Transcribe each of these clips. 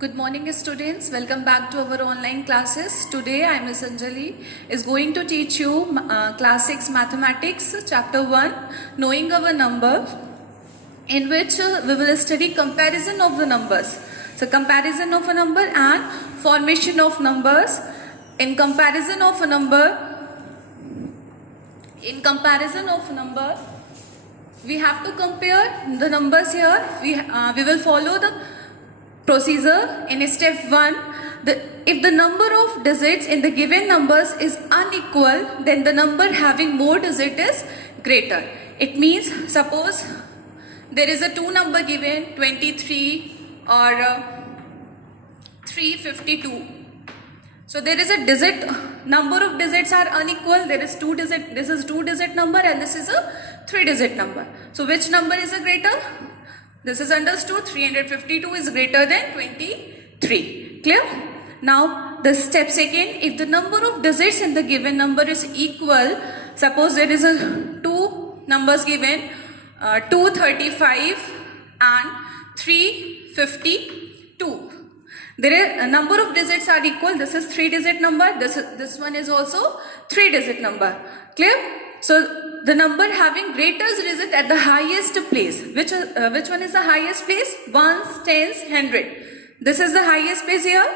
Good morning students, welcome back to our online classes. Today I, Ms. Anjali, is going to teach you class 6 mathematics chapter 1 knowing our number, in which we will study comparison of the numbers. So comparison of a number and formation of numbers. In comparison of a number, we have to compare the numbers here. We will follow the procedure in step 1. If the number of digits in the given numbers is unequal, then the number having more digits is greater. It means, suppose there is a 2 number given, 23 or 352. So there is a digit, number of digits are unequal. There is 2 digit, this is 2 digit number and this is a 3 digit number. So which number is a greater? This is understood. 352 is greater than 23. Clear? Now the step second, if the number of digits in the given number is equal, suppose there is a 2 numbers given, 235 and 352. There is a number of digits are equal. This is 3 digit number. This one is also 3 digit number. Clear? So the number having greatest digit at the highest place. Which one is the highest place? Ones, tens, 100. This is the highest place here.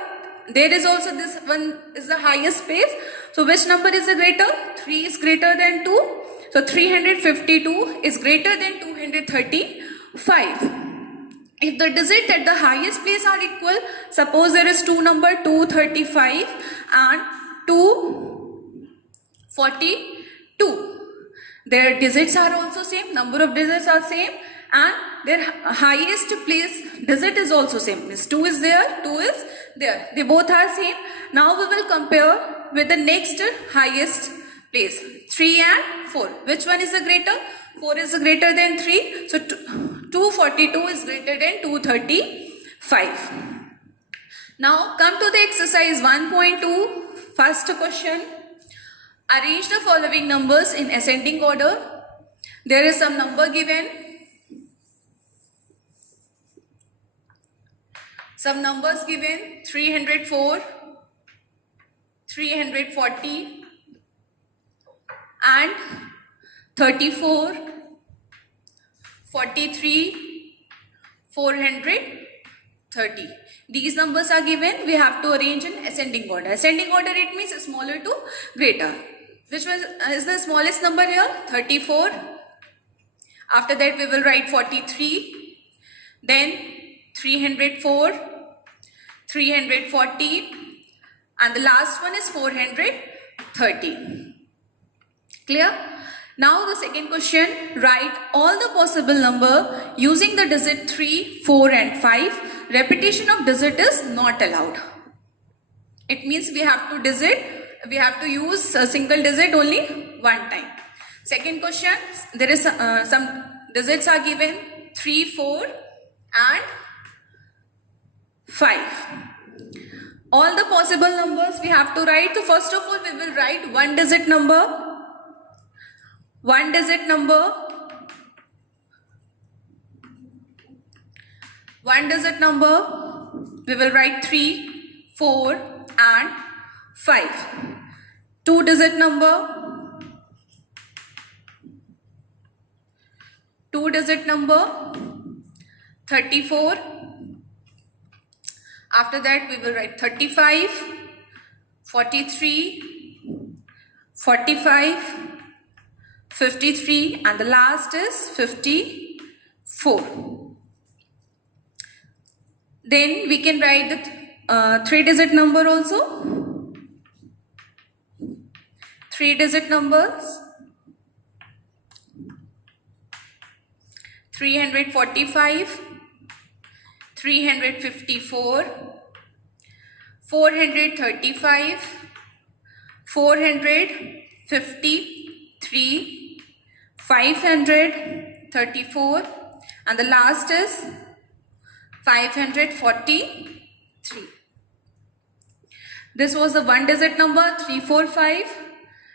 There is also this one is the highest place. So which number is the greater? 3 is greater than 2. So 352 is greater than 235. If the digits at the highest place are equal, suppose there is 2 number 235 and 242. Their digits are also same, number of digits are same, and their highest place digit is also same. Means 2 is there, 2 is there. They both are same. Now we will compare with the next highest place, 3 and 4. Which one is the greater? 4 is greater than 3. So 242 is greater than 235. Now come to the exercise 1.2. First question. Arrange the following numbers in ascending order. There is some number given. Some numbers given, 304, 340 and 34, 43, 430. These numbers are given. We have to arrange in ascending order. Ascending order, it means smaller to greater. Which one is the smallest number here? 34. After that we will write 43. Then 304, 340 and the last one is 430. Clear? Now the second question, write all the possible number using the digit 3, 4 and 5. Repetition of digit is not allowed. It means we have to use a single digit only one time. Second question, there is some digits are given, 3, 4 and 5. All the possible numbers we have to write. So first of all we will write one digit number. One digit number, we will write 3, 4 and 5. Two digit number, 34. After that we will write 35, 43, 45, 53 and the last is 54. Then we can write the 3 digit number also. 3 digit numbers, 345, 354, 435, 453, 534 and the last is 543. This was the one digit number 345.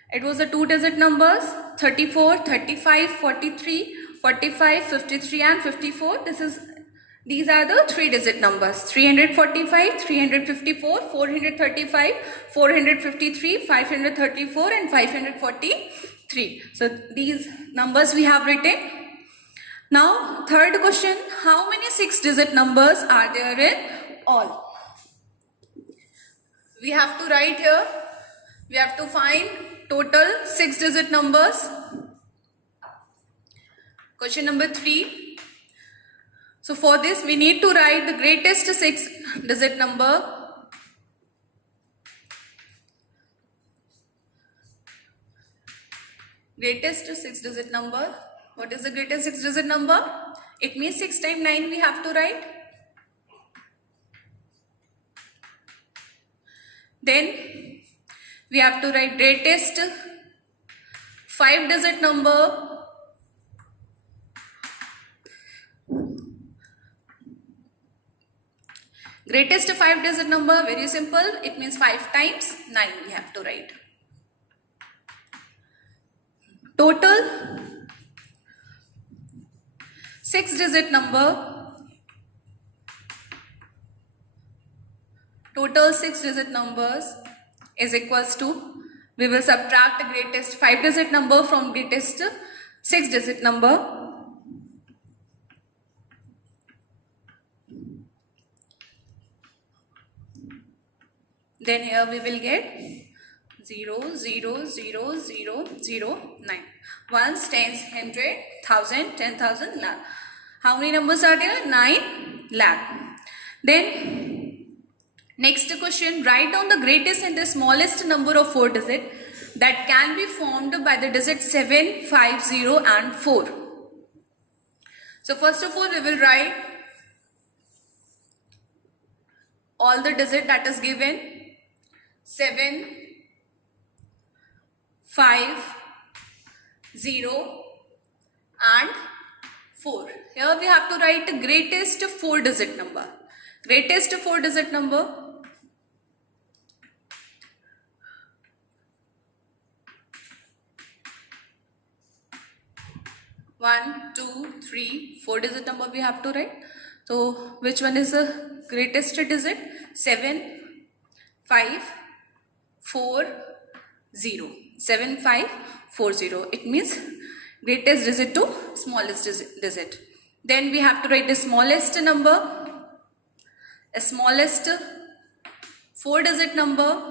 It was the 2 digit numbers 34, 35, 43, 45, 53 and 54. These are the 3-digit numbers: 345, 354, 435, 453, 534 and 543. So these numbers we have written. Now third question, how many 6-digit numbers are there in all? We have to write here, we have to find total 6-digit numbers. Question number 3. So for this we need to write the greatest 6-digit number. Greatest 6-digit number. What is the greatest 6-digit number? It means 6 times 9 we have to write. Then we have to write greatest 5-digit number. Greatest 5-digit number, very simple. It means 5 times 9 we have to write. Total 6-digit number. Total 6-digit numbers is equals to, we will subtract the greatest 5-digit number from greatest 6-digit number. Then here we will get 0, 0, 0, 0, 0, 9. Ones, tens, 100, 1000, 10,000, lakh. How many numbers are there? 9 lakh. Then next question, write down the greatest and the smallest number of 4 digits that can be formed by the digits 7, 5, 0 and 4. So first of all we will write all the digits that is given. 7, 5, 0 and 4. Here we have to write the greatest 4-digit number. Greatest 4-digit number. One, two, three, 4-digit number we have to write. So which one is the greatest digit? 7, 5, 4, 0. 7, 5, 4, 0. It means greatest digit to smallest digit. Then we have to write the smallest number, a smallest 4-digit number.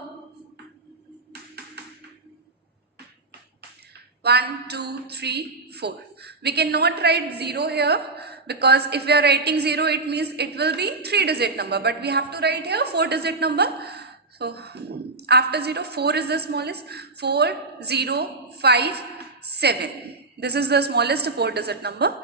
1, 2, 3, 4. We cannot write 0 here because if we are writing 0 it means it will be 3-digit number, but we have to write here 4-digit number. So after 0, 4 is the smallest. 4, 0, 5, 7. This is the smallest 4-digit number.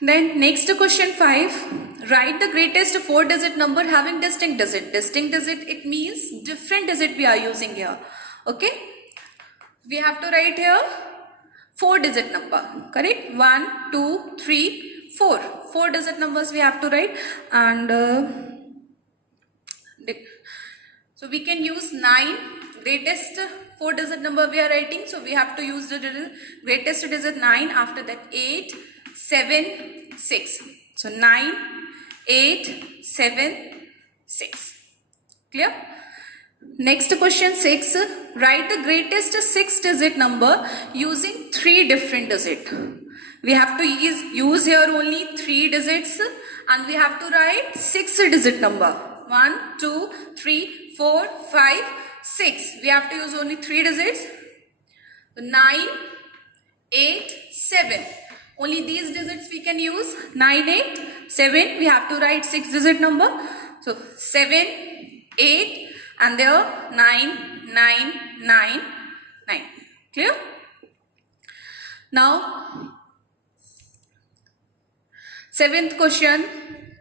Then next question 5. Write the greatest 4-digit number having distinct digit. Distinct digit, it means different digit we are using here. Okay. We have to write here 4-digit number. Correct? 1, 2, 3, 4. 4-digit numbers we have to write. And so we can use 9, greatest 4-digit number we are writing. So we have to use the greatest digit 9. After that 8, 7, 6. So 9, 8, 7, 6. Clear? Next question 6. Write the greatest 6-digit number using 3 different digits. We have to use here only 3 digits and we have to write 6-digit number. 1, 2, 3, 4, 5, 6. We have to use only 3 digits. 9, 8, 7. Only these digits we can use. 9, 8, 7. We have to write 6-digit number. So 7, 8 and there 9, 9, 9, 9. Clear? Now 7th question.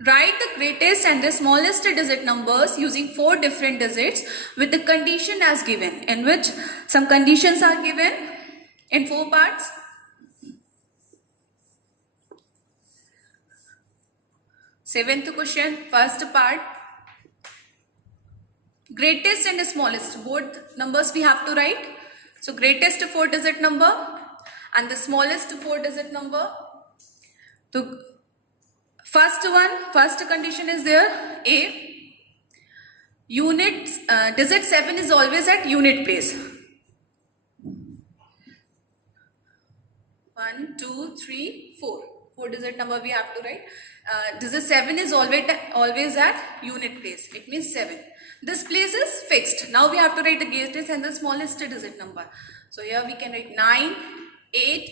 Write the greatest and the smallest digit numbers using 4 different digits with the condition as given, in which some conditions are given in 4 parts. Seventh question, first part. Greatest and the smallest, both numbers we have to write. So greatest 4-digit number and the smallest 4-digit number. So First condition is there. A, units, digit 7 is always at unit place. 1, 2, 3, 4. 4 digit number we have to write. Digit 7 is always at unit place. It means 7. This place is fixed. Now we have to write the greatest and the smallest digit number. So here we can write 9, 8,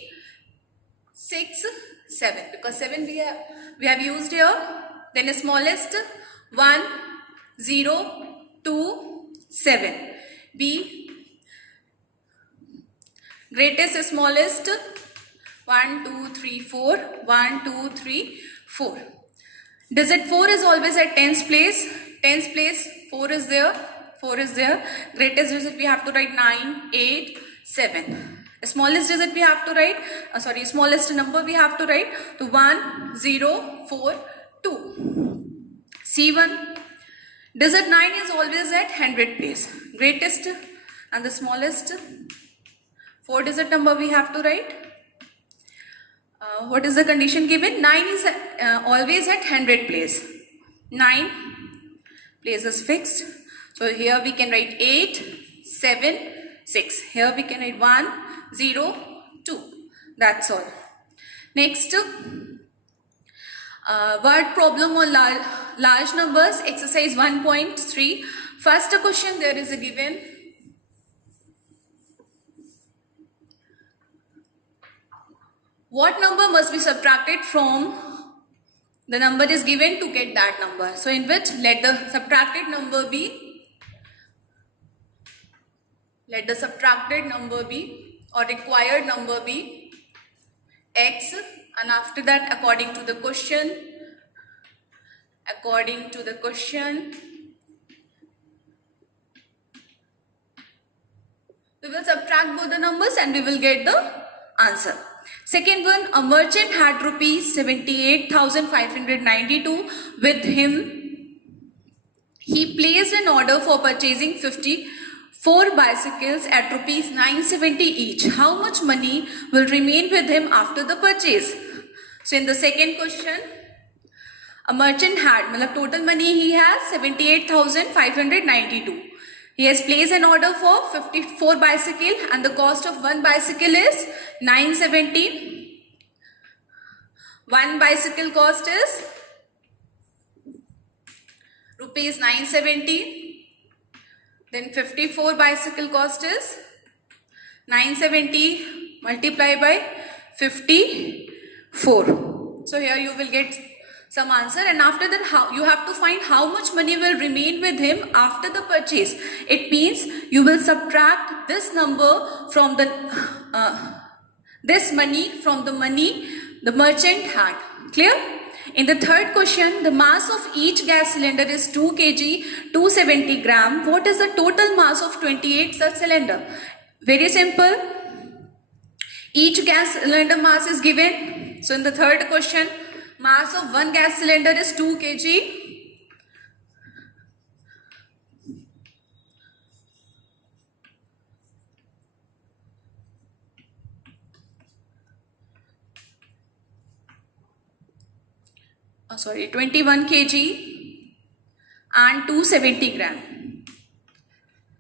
6, 7. Because 7 we have used here. Then the smallest 1, 0, 2, 7. B, greatest smallest 1, 2, 3, 4. 1, 2, 3, 4. Digit 4 is always at tens place. Tens place 4 is there. 4 is there. Greatest digit we have to write 9, 8, 7. The smallest digit we have to write, smallest number we have to write to 1, 0, 4, 2. C1. Digit 9 is always at 100 place. Greatest and the smallest 4 digit number we have to write. What is the condition given? 9 is always at 100 place. 9 place is fixed. So here we can write 8, 7, 6. Here we can write 1, 0, 2. That's all. Next, word problem on large numbers, exercise 1.3. First question there is a given. What number must be subtracted from the number is given to get that number? So in which let the subtracted number be or required number be x, and after that according to the question we will subtract both the numbers and we will get the answer. Second one, a merchant had rupees 78,592 with him. He placed an order for purchasing 54 bicycles at rupees 970 each. How much money will remain with him after the purchase? So in the second question, a merchant had, total money he has 78,592. He has placed an order for 54 bicycle and the cost of one bicycle is 970. One bicycle cost is rupees 970. Then 54 bicycle cost is 970 multiplied by 54. So here you will get some answer, and after that you have to find how much money will remain with him after the purchase. It means you will subtract this number from the this money from the money the merchant had. Clear? In the third question, the mass of each gas cylinder is 2 kg 270 gram. What is the total mass of 28 such cylinder? Very simple. Each gas cylinder mass is given. So in the third question, mass of one gas cylinder is 2 kg. Oh, sorry, 21 kg and 270 gram.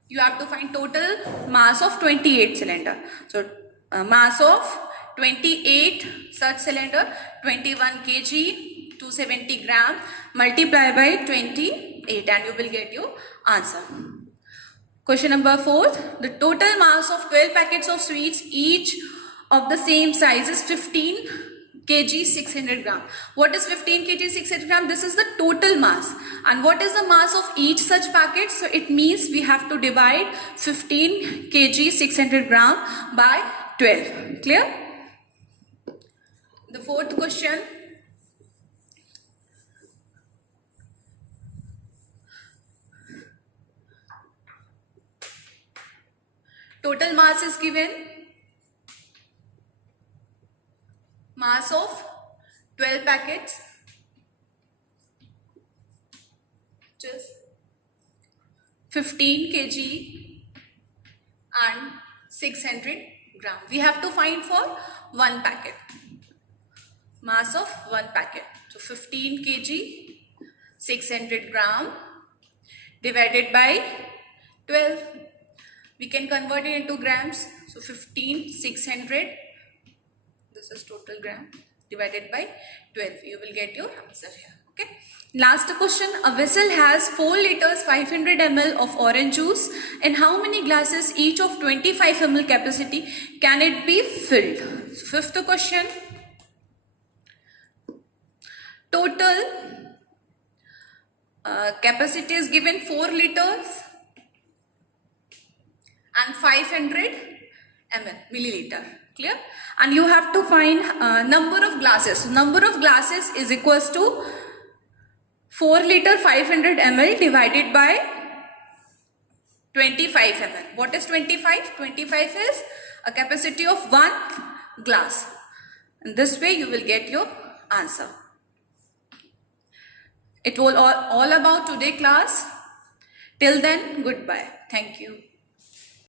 You have to find total mass of 28 cylinder. So mass of 28 such cylinder, 21 kg 270 gram multiply by 28 and you will get your answer. Question number 4. The total mass of 12 packets of sweets each of the same size is 15 kg 600 gram. What is 15 kg 600 gram? This is the total mass. And what is the mass of each such packet? So it means we have to divide 15 kg 600 gram by 12. Clear? The fourth question. Total mass is given. Mass of 12 packets, which is 15 kg and 600 gram. We have to find for one packet. Mass of one packet. So So 15 kg, 600 gram divided by 12. We can convert it into grams. So 15, 600, this is total gram, divided by 12. You will get your answer here. Okay. Last question. A vessel has 4 liters 500 ml of orange juice. In how many glasses each of 25 ml capacity can it be filled? So fifth question. Total capacity is given 4 liters and 500 ml, milliliter. Clear? And you have to find number of glasses. So number of glasses is equals to 4 liter 500 ml divided by 25 ml. What is 25? 25 is a capacity of 1 glass. And this way you will get your answer. It was all about today class. Till then, goodbye. Thank you.